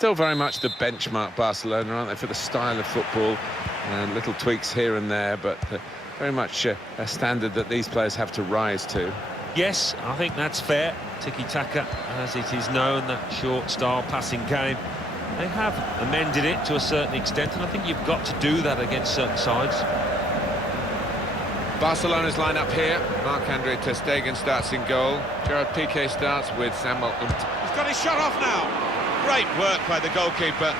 still very much the benchmark, Barcelona, aren't they, for the style of football, and little tweaks here and there, but very much a standard that these players have to rise to. Yes, I think that's fair. Tiki-taka, as it is known, that short style passing game. They have amended it to a certain extent, and I think you've got to do that against certain sides. Barcelona's line-up here. Marc-Andre ter Stegen starts in goal. Gerard Piqué starts with Samuel Umtiti. He's got his shot off now. Great work by the goalkeeper.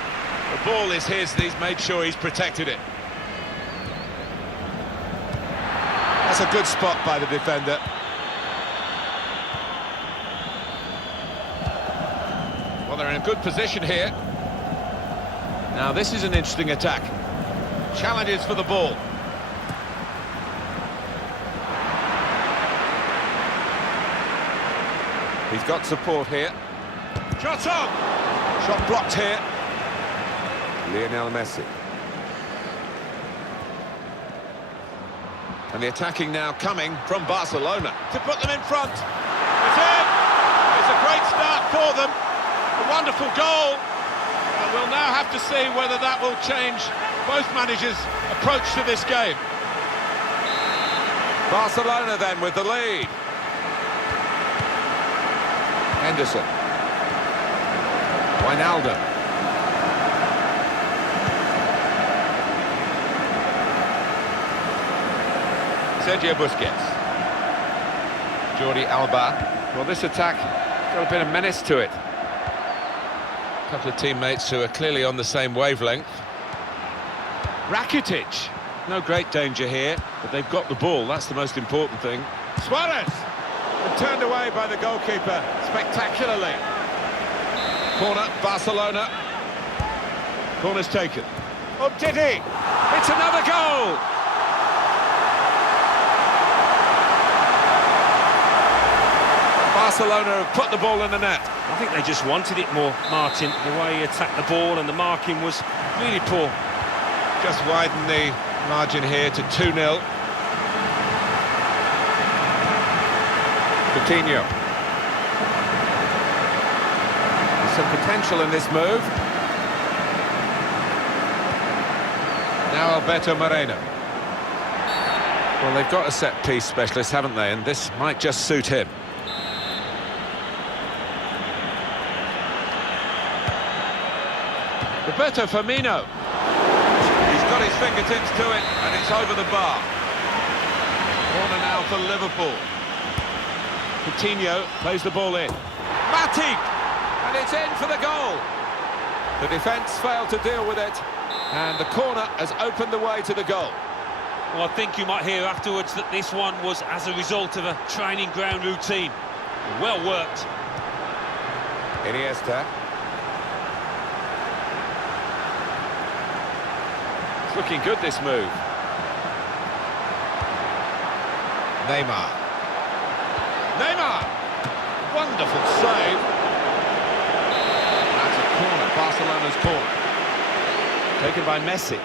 The ball is his, he's made sure he's protected it. That's a good spot by the defender. Well, they're in a good position here. Now, this is an interesting attack. Challenges for the ball. He's got support here. Shot on! Shot blocked here. Lionel Messi. And the attacking now coming from Barcelona to put them in front. It's in! It's a great start for them. A wonderful goal. And we'll now have to see whether that will change both managers' approach to this game. Barcelona then with the lead. Henderson. Wijnaldum. Sergio Busquets. Jordi Alba. Well, this attack got a bit of menace to it. A couple of teammates who are clearly on the same wavelength. Rakitic. No great danger here, but they've got the ball. That's the most important thing. Suarez. And turned away by the goalkeeper spectacularly. Corner, Barcelona. Corner's taken. Umtiti. It's another goal. Barcelona have put the ball in the net. I think they just wanted it more, Martin. The way he attacked the ball and the marking was really poor. Just widen the margin here to 2-0. Coutinho. There's some potential in this move. Now Alberto Moreno. Well, they've got a set-piece specialist, haven't they? And this might just suit him. Roberto Firmino. He's got his fingertips to it, and it's over the bar. Corner now for Liverpool. Coutinho plays the ball in. Matic! And it's in for the goal. The defence failed to deal with it, and the corner has opened the way to the goal. Well, I think you might hear afterwards that this one was as a result of a training ground routine. Well worked. Iniesta. It's looking good, this move. Neymar. Neymar! Wonderful save. That's a corner, Barcelona's corner. Taken by Messi.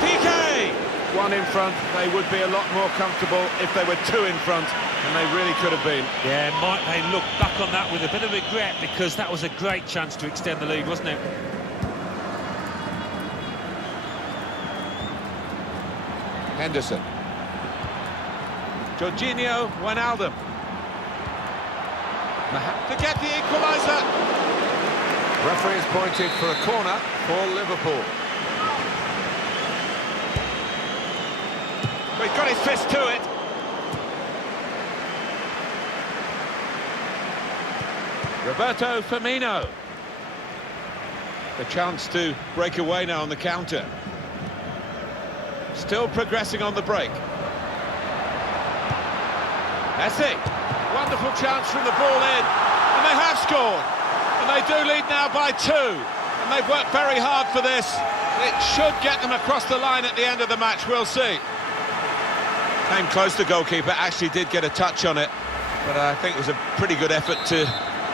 Piqué! One in front, they would be a lot more comfortable if they were two in front, and they really could have been. Yeah, might they look back on that with a bit of regret, because that was a great chance to extend the lead, wasn't it? Henderson. Jorginho Wijnaldum. To get the equaliser. Referee is pointed for a corner for Liverpool. But he's got his fist to it. Roberto Firmino. The chance to break away now on the counter. Still progressing on the break. Messi. Wonderful chance from the ball in. And they have scored. And they do lead now by 2. And they've worked very hard for this. It should get them across the line at the end of the match. We'll see. Came close, the goalkeeper. Actually did get a touch on it. But I think it was a pretty good effort to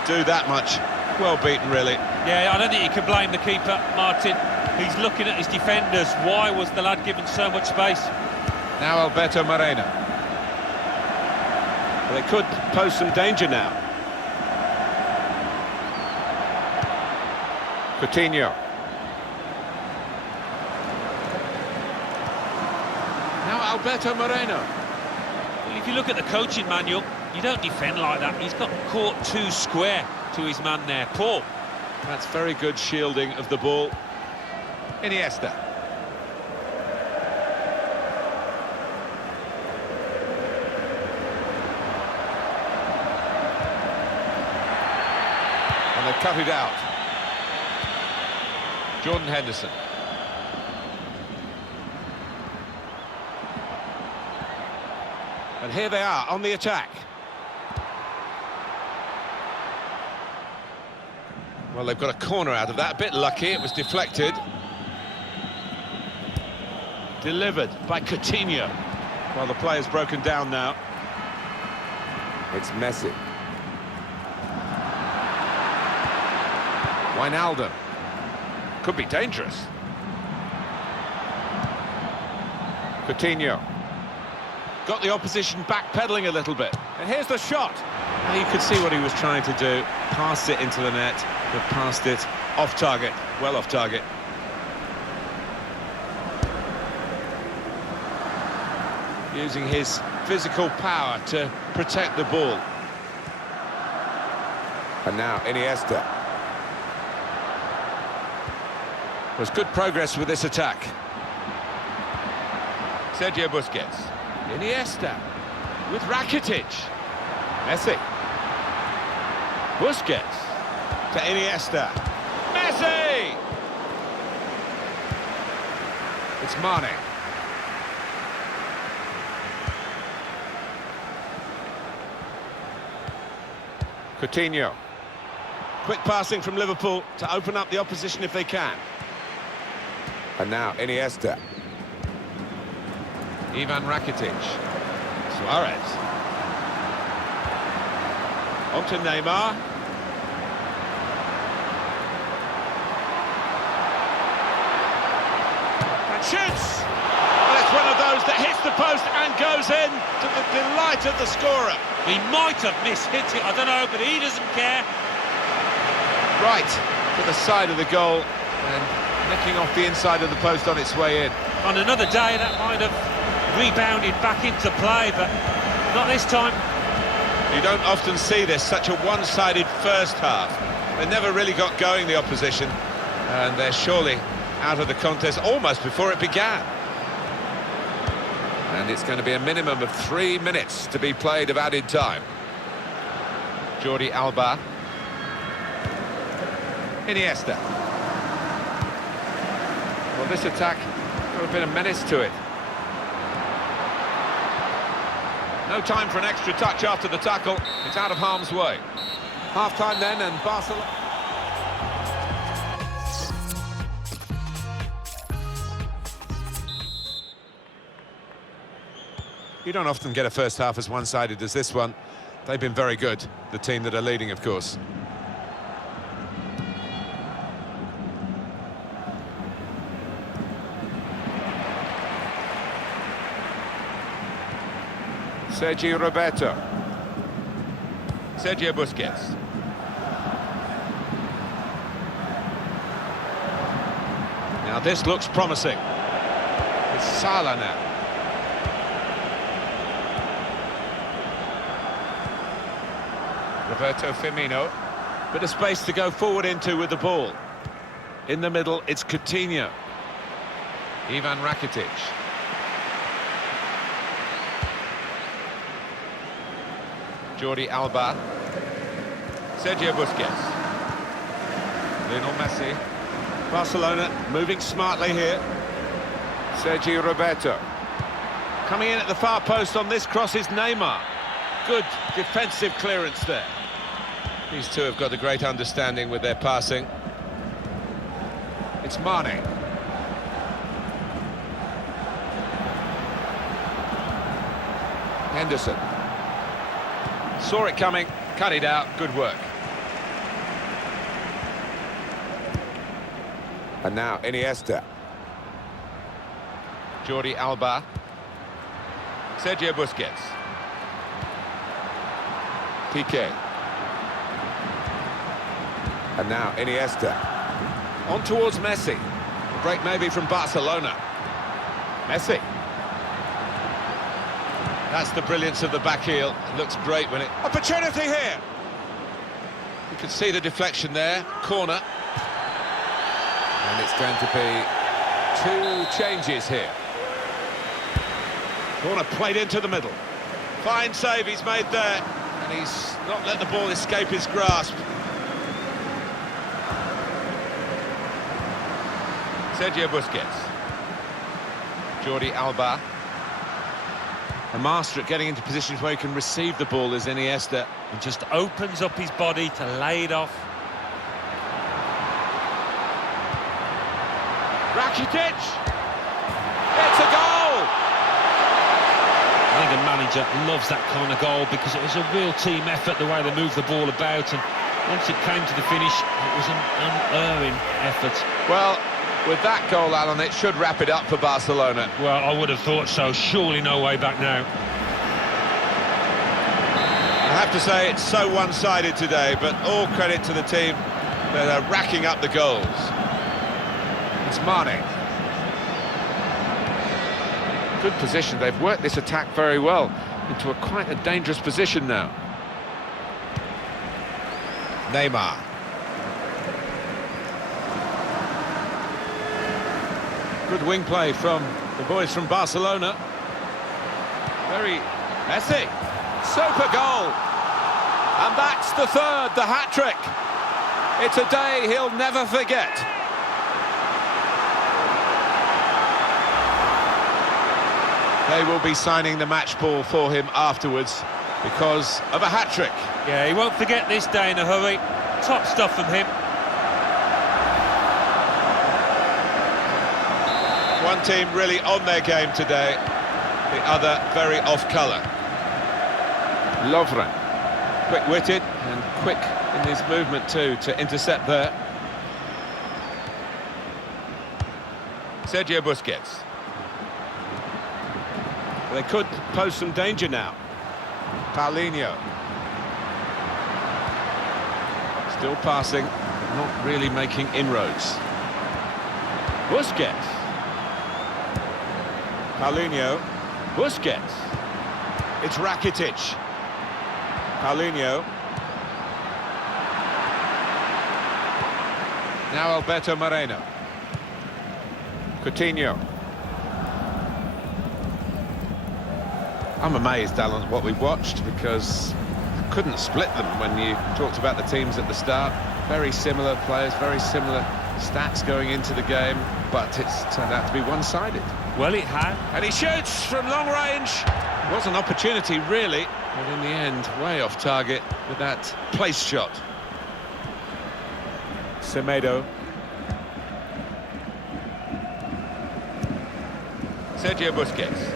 do that much. Well beaten, really. Yeah, I don't think you can blame the keeper, Martin. He's looking at his defenders. Why was the lad given so much space? Now Alberto Moreno. Well, they could pose some danger now. Coutinho. Now Alberto Moreno. Well, if you look at the coaching manual, you don't defend like that. He's got caught too square to his man there. Paul. That's very good shielding of the ball. Iniesta. And they've cut it out. Jordan Henderson. And here they are on the attack. Well, they've got a corner out of that. A bit lucky, it was deflected. Delivered by Coutinho. Well, the player's broken down now. It's Messi. Wijnaldum. Could be dangerous. Coutinho. Got the opposition backpedaling a little bit. And here's the shot. Now you could see what he was trying to do. Passed it into the net, but passed it Off target, well off target. Using his physical power to protect the ball. And now Iniesta. There's good progress with this attack. Sergio Busquets. Iniesta with Rakitic. Messi. Busquets to Iniesta. Messi! It's Mane. Coutinho. Quick passing from Liverpool to open up the opposition if they can. And now Iniesta. Ivan Rakitic. Suarez. On to Neymar. And shoots! Well, it's one of those that hits the post and goes in to the delight of the scorer. He might have mishit it, I don't know, but he doesn't care. Right to the side of the goal and nicking off the inside of the post on its way in. On another day, that might have rebounded back into play, but not this time. You don't often see this, such a one-sided first half. They never really got going, the opposition, and they're surely out of the contest almost before it began. And it's going to be a minimum of 3 minutes to be played of added time. Jordi Alba. Iniesta. Well, this attack got a bit of menace to it. No time for an extra touch after the tackle. It's out of harm's way. Half-time then, and Barcelona... You don't often get a first half as one-sided as this one. They've been very good, the team that are leading, of course. Sergio Roberto. Sergio Busquets. Now this looks promising. It's Salah now. Roberto Firmino. Bit of space to go forward into with the ball. In the middle, it's Coutinho. Ivan Rakitic. Jordi Alba. Sergio Busquets. Lionel Messi. Barcelona moving smartly here. Sergio Roberto. Coming in at the far post on this cross is Neymar. Good defensive clearance there. These two have got a great understanding with their passing. It's Mane. Henderson. Saw it coming, cut it out, good work. And now Iniesta. Jordi Alba. Sergio Busquets. Piqué. And now Iniesta. On towards Messi. The break maybe from Barcelona. Messi. That's the brilliance of the back heel. It looks great when it... Opportunity here! You can see the deflection there. Corner. And it's going to be 2 changes here. Corner played into the middle. Fine save he's made there. And he's not let the ball escape his grasp. Sergio Busquets. Jordi Alba. A master at getting into positions where he can receive the ball is Iniesta. And just opens up his body to lay it off. Rakitic! It's a goal! I think a manager loves that kind of goal because it was a real team effort, the way they moved the ball about, and once it came to the finish, it was an unerring effort. Well, with that goal, Alan, it should wrap it up for Barcelona. Well, I would have thought so. Surely no way back now. I have to say, it's so one-sided today, but all credit to the team that are racking up the goals. It's Mane. Good position. They've worked this attack very well into quite a dangerous position now. Neymar. Good wing play from the boys from Barcelona. Very... Messi. Super goal. And that's the third, the hat-trick. It's a day he'll never forget. They will be signing the match ball for him afterwards because of a hat-trick. Yeah, he won't forget this day in a hurry. Top stuff from him. One team really on their game today, the other very off-colour. Lovren. Quick-witted and quick in his movement too to intercept there. Sergio Busquets. They could pose some danger now. Paulinho. Still passing, not really making inroads. Busquets. Paulinho. Busquets. It's Rakitic. Paulinho. Now Alberto Moreno. Coutinho. I'm amazed, Alan, at what we've watched, because I couldn't split them when you talked about the teams at the start. Very similar players, very similar stats going into the game, but it's turned out to be one-sided. Well, it had. And he shoots from long range. It was an opportunity, really, but in the end, way off target with that place shot. Semedo. Sergio Busquets.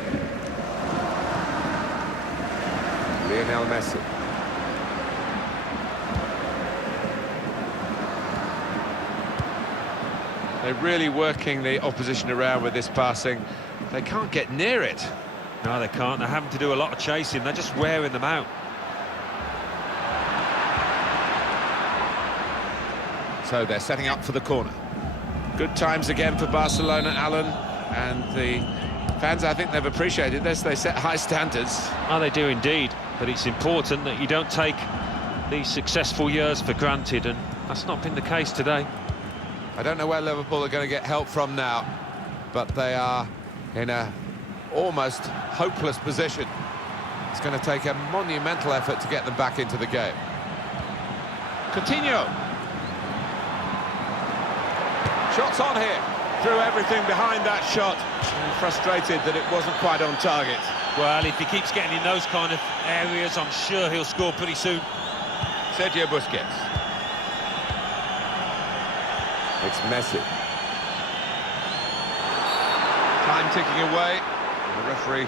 Lionel Messi. They're really working the opposition around with this passing. They can't get near it. No, they can't. They're having to do a lot of chasing. They're just wearing them out. So they're setting up for the corner. Good times again for Barcelona, Alan, and the fans, I think they've appreciated this. They set high standards. Oh, they do indeed. But it's important that you don't take these successful years for granted, and that's not been the case today. I don't know where Liverpool are going to get help from now, but they are in a almost hopeless position. It's going to take a monumental effort to get them back into the game. Coutinho. Shots on here. Threw everything behind that shot. And frustrated that it wasn't quite on target. Well, if he keeps getting in those kind of areas, I'm sure he'll score pretty soon. Sergio Busquets. It's Messi. Time ticking away. The referee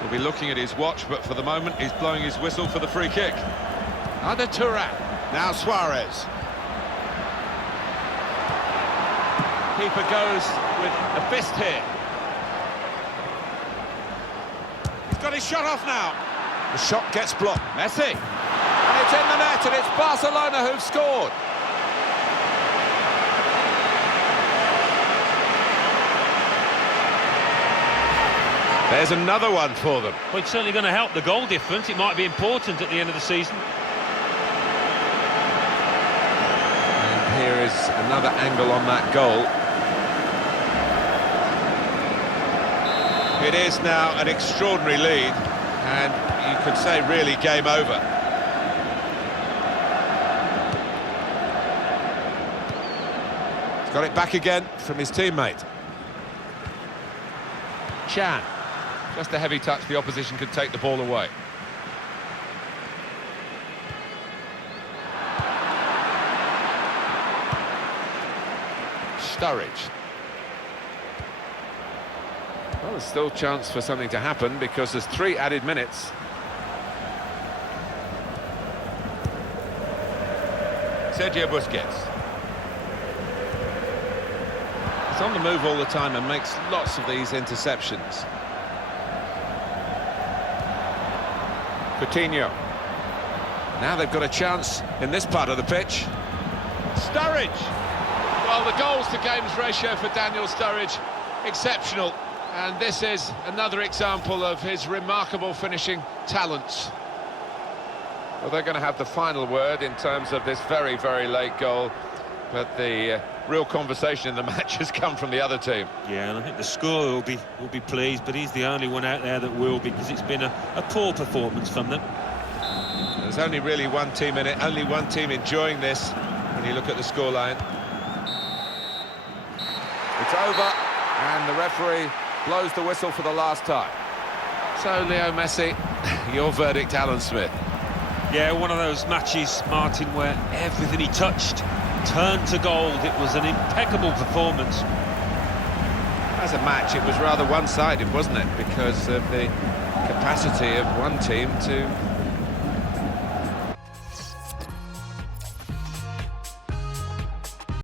will be looking at his watch, but for the moment he's blowing his whistle for the free kick. Ada Turan. Now Suarez. Keeper goes with a fist here. He's got his shot off now. The shot gets blocked. Messi. And it's in the net, and it's Barcelona who've scored. There's another one for them. Well, it's certainly going to help the goal difference. It might be important at the end of the season. And here is another angle on that goal. It is now an extraordinary lead, and you could say really game over. He's got it back again from his teammate. Chan. Just a heavy touch, the opposition could take the ball away. Sturridge. Well, there's still a chance for something to happen because there's 3 added minutes. Sergio Busquets. He's on the move all the time and makes lots of these interceptions. Coutinho. Now they've got a chance in this part of the pitch. Sturridge. Well, the goals to games ratio for Daniel Sturridge, exceptional. And this is another example of his remarkable finishing talents. Well, they're going to have the final word in terms of this very, very late goal. But the real conversation in the match has come from the other team. Yeah, and I think the scorer will be pleased, but he's the only one out there that will, because it's been a poor performance from them. There's only really one team in it, only one team enjoying this when you look at the scoreline. It's over, and the referee blows the whistle for the last time. So, Leo Messi, your verdict, Alan Smith. Yeah, one of those matches, Martin, where everything he touched turned to gold. It was an impeccable performance. As a match, it was rather one-sided, wasn't it? Because of the capacity of one team to